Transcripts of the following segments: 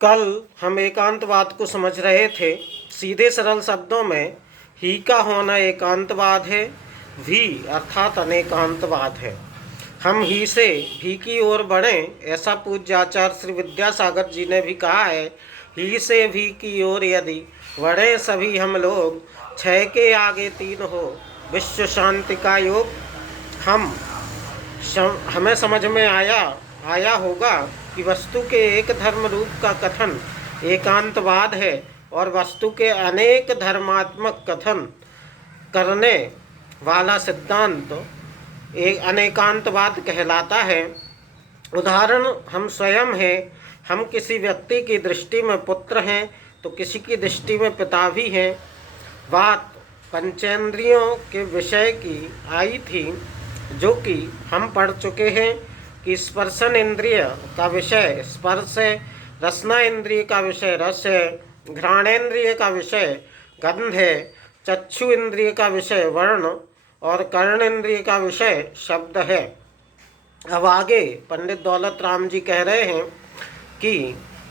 कल हम एकांतवाद को समझ रहे थे। सीधे सरल शब्दों में ही का होना एकांतवाद है, भी अर्थात अनेकांतवाद है। हम ही से भी की ओर बढ़ें, ऐसा पूज्य आचार्य श्री विद्यासागर जी ने भी कहा है। ही से भी की ओर यदि बढ़े सभी हम लोग, छह के आगे तीन हो विश्व शांति का योग। हमें समझ में आया होगा कि वस्तु के एक धर्म रूप का कथन एकांतवाद है और वस्तु के अनेक धर्मात्मक कथन करने वाला सिद्धांत एक अनेकांतवाद कहलाता है। उदाहरण हम स्वयं हैं। हम किसी व्यक्ति की दृष्टि में पुत्र हैं तो किसी की दृष्टि में पिता भी हैं। बात पंचेंद्रियों के विषय की आई थी, जो कि हम पढ़ चुके हैं कि स्पर्शन इंद्रिय का विषय स्पर्श है, रसना इंद्रिय का विषय रस है, घ्राणेन्द्रिय का विषय गंध है, चक्षु इंद्रिय का विषय वर्ण और कर्ण इंद्रिय का विषय शब्द है। अब आगे पंडित दौलत राम जी कह रहे हैं कि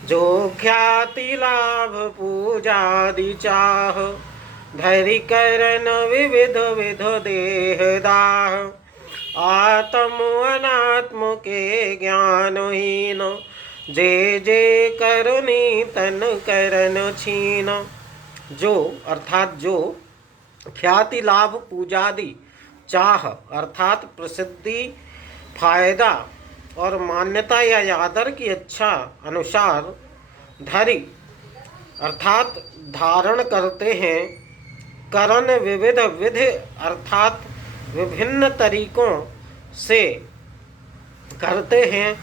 जो ख्याति लाभ पूजादि चाह, धैर्य करन विविध विध देह दाह, आत्म अनात्म के ज्ञानहीन, जे जे करुणी तन करन छीन। जो अर्थात जो ख्याति लाभ पूजादि चाह अर्थात प्रसिद्धि, फायदा और मान्यता या आदर की इच्छा अनुसार धरि अर्थात धारण करते हैं, करण विविध विधि अर्थात विभिन्न तरीकों से करते हैं,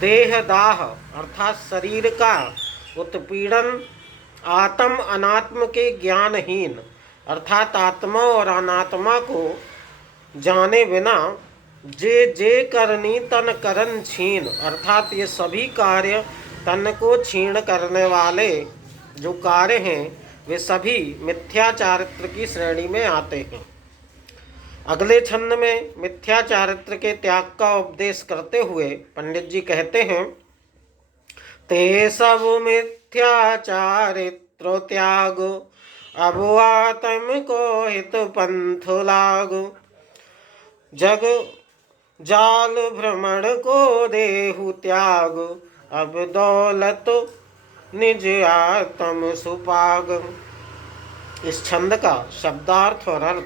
देह दाह अर्थात शरीर का उत्पीड़न, आत्म अनात्म के ज्ञानहीन अर्थात आत्मा और अनात्मा को जाने बिना, जे जे करनी तन करन छीन अर्थात ये सभी कार्य तन को छीण करने वाले जो कार्य हैं वे सभी मिथ्या चारित्र की श्रेणी में आते हैं। अगले छंद में मिथ्या चारित्र के त्याग का उपदेश करते हुए पंडित जी कहते हैं, ते सब मिथ्या चारित्र त्याग, अब आत्म को हित पंथ लागो, जग जाल भ्रमण को देहु त्याग, अब दौलत निज आत्म सुपाग। इस छंद का शब्दार्थ और अर्थ